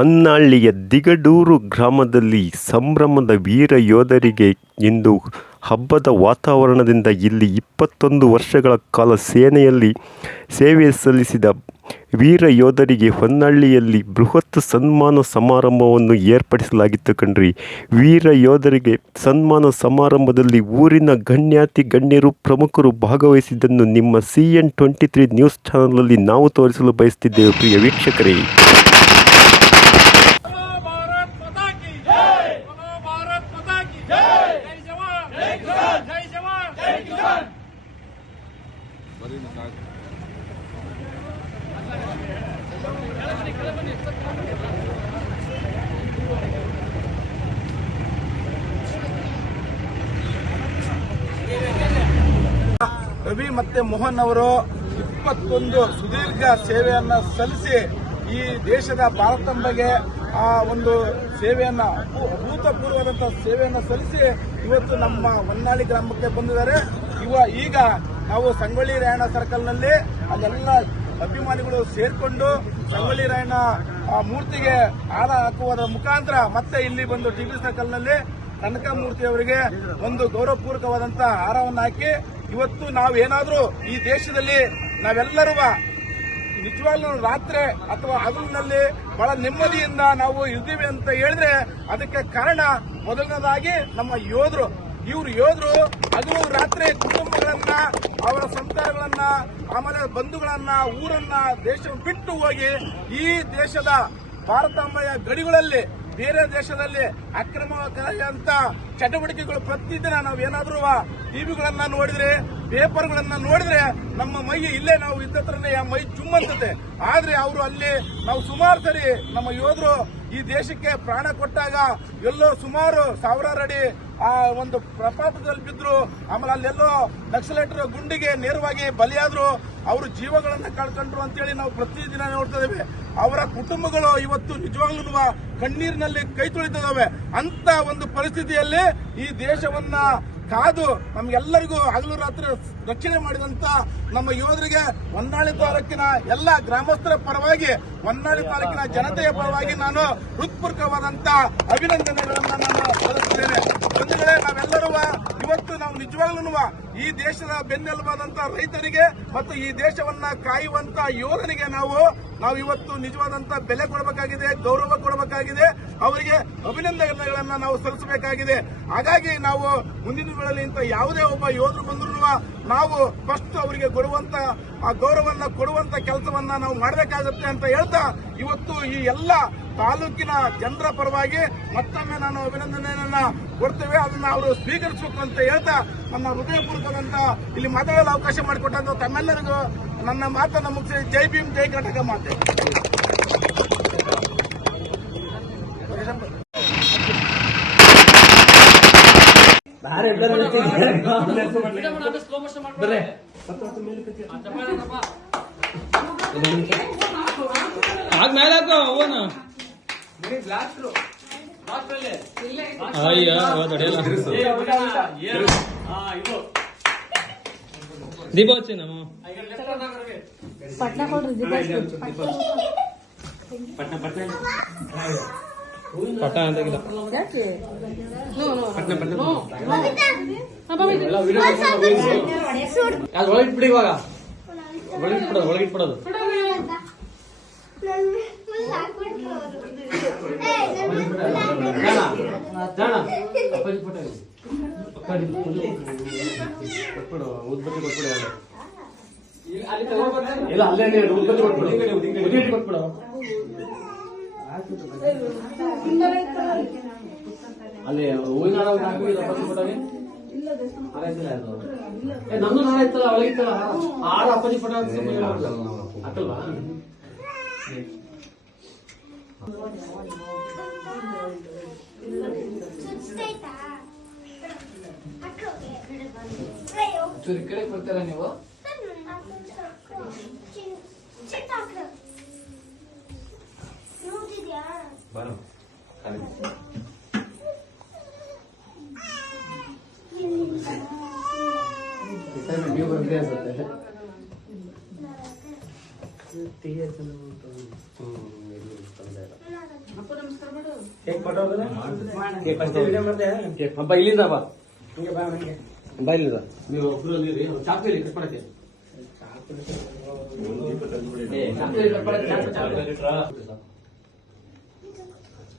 ಹೊನ್ನಾಳಿಯ ದಿಗಡೂರು ಗ್ರಾಮದಲ್ಲಿ ಸಂಭ್ರಮದ ವೀರ ಯೋಧರಿಗೆ ಇಂದು ಹಬ್ಬದ ವಾತಾವರಣದಿಂದ ಇಲ್ಲಿ 21 ವರ್ಷಗಳ ಕಾಲ ಸೇನೆಯಲ್ಲಿ ಸೇವೆ ಸಲ್ಲಿಸಿದ ವೀರ ಯೋಧರಿಗೆ ಹೊನ್ನಾಳಿಯಲ್ಲಿ ಬೃಹತ್ ಸನ್ಮಾನ ಸಮಾರಂಭವನ್ನು ಏರ್ಪಡಿಸಲಾಗಿತ್ತು ಕಣ್ರಿ. ವೀರ ಯೋಧರಿಗೆ ಸನ್ಮಾನ ಸಮಾರಂಭದಲ್ಲಿ ಊರಿನ ಗಣ್ಯಾತಿ ಗಣ್ಯರು ಪ್ರಮುಖರು ಭಾಗವಹಿಸಿದ್ದನ್ನು ನಿಮ್ಮ CN23 ನ್ಯೂಸ್ ಚಾನಲಲ್ಲಿ ನಾವು ತೋರಿಸಲು ಬಯಸುತ್ತಿದ್ದೇವೆ ಪ್ರಿಯ ವೀಕ್ಷಕರೇ. ರವಿ ಮತ್ತೆ ಮೋಹನ್ ಅವರು 21 ಸುದೀರ್ಘ ಸೇವೆಯನ್ನ ಸಲ್ಲಿಸಿ ಈ ದೇಶದ ಭಾರತಾಂಬೆಗೆ ಆ ಒಂದು ಸೇವೆಯನ್ನ ಅಭೂತಪೂರ್ವವಾದಂತಹ ಸೇವೆಯನ್ನ ಸಲ್ಲಿಸಿ ಇವತ್ತು ನಮ್ಮ ಹೊನ್ನಾಳಿ ಗ್ರಾಮಕ್ಕೆ ಬಂದಿದ್ದಾರೆ. ಈಗ ನಾವು ಸಂಗೊಳ್ಳಿ ರಾಯಣ್ಣ ಸರ್ಕಲ್ನಲ್ಲಿ ಅಲ್ಲೆಲ್ಲ ಅಭಿಮಾನಿಗಳು ಸೇರ್ಕೊಂಡು ಸಂಗೊಳ್ಳಿ ರಾಯಣ್ಣ ಮೂರ್ತಿಗೆ ಹಾರ ಹಾಕುವುದರ ಮುಖಾಂತರ ಮತ್ತೆ ಇಲ್ಲಿ ಬಂದು ಟಿಬಿ ಸರ್ಕಲ್ನಲ್ಲಿ ಕನಕಮೂರ್ತಿ ಅವರಿಗೆ ಒಂದು ಗೌರವಪೂರ್ವಕವಾದಂತಹ ಹಾರವನ್ನು ಹಾಕಿ ಇವತ್ತು ನಾವೇನಾದ್ರೂ ಈ ದೇಶದಲ್ಲಿ ನಾವೆಲ್ಲರೂ ನಿಜವಾಗ್ಲೂ ರಾತ್ರಿ ಅಥವಾ ಹಗಲಿನಲ್ಲಿ ಬಹಳ ನೆಮ್ಮದಿಯಿಂದ ನಾವು ಇದ್ದೀವಿ ಅಂತ ಹೇಳಿದ್ರೆ ಅದಕ್ಕೆ ಕಾರಣ ಮೊದಲನೇದಾಗಿ ನಮ್ಮ ಯೋಧರು. ಇವರು ಯೋಧರು ಹಗಲು ರಾತ್ರಿ ಕುಟುಂಬಗಳನ್ನ, ಅವರ ಸಂಸಾರಗಳನ್ನ, ಆಮೇಲೆ ಬಂಧುಗಳನ್ನ, ಊರನ್ನ, ದೇಶವನ್ನು ಬಿಟ್ಟು ಹೋಗಿ ಈ ದೇಶದ ಭಾರತಾಂಬೆಯ ಗಡಿಗಳಲ್ಲಿ ಬೇರೆ ದೇಶದಲ್ಲಿ ಅಕ್ರಮಕಾರಿ ಅಂತ ಚಟುವಟಿಕೆಗಳು ಪ್ರತಿದಿನ ನಾವೇನಾದ್ರೂ ಟಿವಿಗಳನ್ನ ನೋಡಿದ್ರೆ, ಪೇಪರ್ಗಳನ್ನ ನೋಡಿದ್ರೆ ನಮ್ಮ ಮೈ ಇಲ್ಲೇ ನಾವು ಇದ್ದತ್ರನೇ ಮೈ ಚುಮ್ಮಂತದೆ. ಆದ್ರೆ ಅವರು ಅಲ್ಲಿ ನಾವು ಸುಮಾರು ಸರಿ ನಮ್ಮ ಯೋಧರು ಈ ದೇಶಕ್ಕೆ ಪ್ರಾಣ ಕೊಟ್ಟಾಗ ಎಲ್ಲೋ ಸುಮಾರು ಸಾವಿರಾರು ಅಡಿ ಆ ಒಂದು ಪ್ರಪಾತದಲ್ಲಿ ಬಿದ್ರು, ಆಮೇಲೆ ಅಲ್ಲೆಲ್ಲೋ ನಕ್ಸಲೈಟರ ಗುಂಡಿಗೆ ನೇರವಾಗಿ ಬಲಿಯಾದ್ರು, ಅವರು ಜೀವಗಳನ್ನ ಕಳ್ಕೊಂಡ್ರು ಅಂತೇಳಿ ನಾವು ಪ್ರತಿದಿನ ನೋಡ್ತಾ ಇದ್ದೇವೆ. ಅವರ ಕುಟುಂಬಗಳು ಇವತ್ತು ನಿಜವಾಗ್ಲೂ ಕಣ್ಣೀರಿನಲ್ಲಿ ಕೈ ತೊಳಿತಿದ್ದಾವೆ. ಅಂತ ಒಂದು ಪರಿಸ್ಥಿತಿಯಲ್ಲಿ ಈ ದೇಶವನ್ನ ಕಾದು ನಮ್ಗೆಲ್ಲರಿಗೂ ಹಗಲು ರಾತ್ರಿ ರಕ್ಷಣೆ ಮಾಡಿದಂತ ನಮ್ಮ ಯೋಧರಿಗೆ ಹೊನ್ನಾಳಿ ತಾಲೂಕಿನ ಎಲ್ಲ ಗ್ರಾಮಸ್ಥರ ಪರವಾಗಿ, ಹೊನ್ನಾಳಿ ತಾಲೂಕಿನ ಜನತೆಯ ಪರವಾಗಿ ನಾನು ಹೃತ್ಪೂರ್ವಕವಾದಂತ ಅಭಿನಂದನೆಗಳನ್ನ ನಾನು ಸಲ್ಲಿಸುತ್ತೇನೆ. ಬಂಧುಗಳೇ, ನಾವೆಲ್ಲರೂ ಇವತ್ತು ನಾವು ನಿಜವಾಗ್ಲೂ ಈ ದೇಶದ ಬೆನ್ನೆಲುಬಾದಂತ ರೈತರಿಗೆ ಮತ್ತು ಈ ದೇಶವನ್ನ ಕಾಯುವಂತ ಯೋಧನಿಗೆ ನಾವು ಇವತ್ತು ನಿಜವಾದಂತ ಬೆಲೆ ಕೊಡಬೇಕಾಗಿದೆ, ಗೌರವ ಕೊಡಬೇಕಾಗಿದೆ, ಅವರಿಗೆ ಅಭಿನಂದನೆಗಳನ್ನ ನಾವು ಸಲ್ಲಿಸಬೇಕಾಗಿದೆ. ಹಾಗಾಗಿ ನಾವು ಮುಂದಿನ ದಿನಗಳಲ್ಲಿ ಇಂಥ ಯಾವುದೇ ಒಬ್ಬ ಯೋಧರು ಬಂದ್ರು ನಾವು ಫಸ್ಟ್ ಅವರಿಗೆ ಕೊಡುವಂತ ಆ ಗೌರವನ್ನ ಕೊಡುವಂತ ಕೆಲಸವನ್ನ ನಾವು ಮಾಡಬೇಕಾಗುತ್ತೆ ಅಂತ ಹೇಳ್ತಾ ಇವತ್ತು ಈ ಎಲ್ಲ ತಾಲೂಕಿನ ಜನರ ಪರವಾಗಿ ಮತ್ತೊಮ್ಮೆ ನಾನು ಅಭಿನಂದನೆಯನ್ನ ಕೊಡ್ತೇವೆ. ಅದನ್ನ ಅವರು ಸ್ವೀಕರಿಸಬೇಕು ಅಂತ ಹೇಳ್ತಾ ನನ್ನ ಹೃದಯಪೂರ್ವಕವಾದಂತ ಇಲ್ಲಿ ಮಾತಾಡಲು ಅವಕಾಶ ಮಾಡಿಕೊಟ್ಟಂತ ತಮ್ಮೆಲ್ಲರಿಗೂ ನನ್ನ ಮಾತನ್ನ ಮುಗಿಸಿ ಜೈ ಭೀಮ್, ಜೈ ಕರ್ನಾಟಕ ಮಾತೆ. ದೀಪ ಹಚ್ಚಿ ನಮ್ಮ ಪಟ್ನ ಕೊಡ್ರಿ. ಪಟ್ಟ ಅಂತಾಗಿಲ್ಲ ಒಳಗಿಟ್ಬಿಡಿ, ಇವಾಗ ಒಳಗಿಟ್ಬಿಡೋದು. ಉದ್ಬತ್ತಿ ಕೊಟ್ಬಿಡ, ಇಲ್ಲ ಅಲ್ಲೇ ಉದ್ಬತ್ತಿ ಕೊಟ್ಬಿಡು. ಅಲ್ಲಿ ಹೂವಿನ ನಮ್ದು ನಾಳೆ ಇತ್ತಲ್ಲ, ಒಳಗಿತ್ತಲ್ಲ ಆಡ ಅಪ್ಪಜಿ ಪಟ ಹಾಕಲ್ವಾ? ಚೂರಿ ಕಡೆ ಕೊಡ್ತಾರ ನೀವು? ನೀವು ಬಂದ್ರೆ ಅನ್ಸುತ್ತೆ. Cake photo cake first video ಮಾಡ್ದೆ ಹಬ್ಬ ಇಲ್ಲಿಂದ ಬಾ ಹಿಂಗೆ ಬಾ ನನಗೆ ಬಾ ಇಲ್ಲಿಂದ ನೀವು ಒಬ್ರು ಅಂದಿರಿ ಚಾಕ್ಲೇಟ್ ಕಟ್ ಮಾಡಕ್ಕೆ ಚಾಕ್ಲೇಟ್ ಕಟ್ ಮಾಡಕ್ಕೆ ಚಾಕ್ಲೇಟ್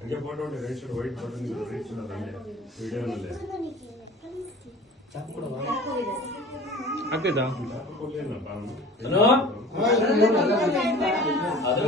ಹಂಗೆ ಫೋಟೋ ಉಂಟು right side white photo right side ಅಲ್ಲೇ ವಿಡಿಯೋನಲ್ಲೇ ಆಗ್ತೈತಾ ಕೊಡ್ಲೇನಪ್ಪ ಅದು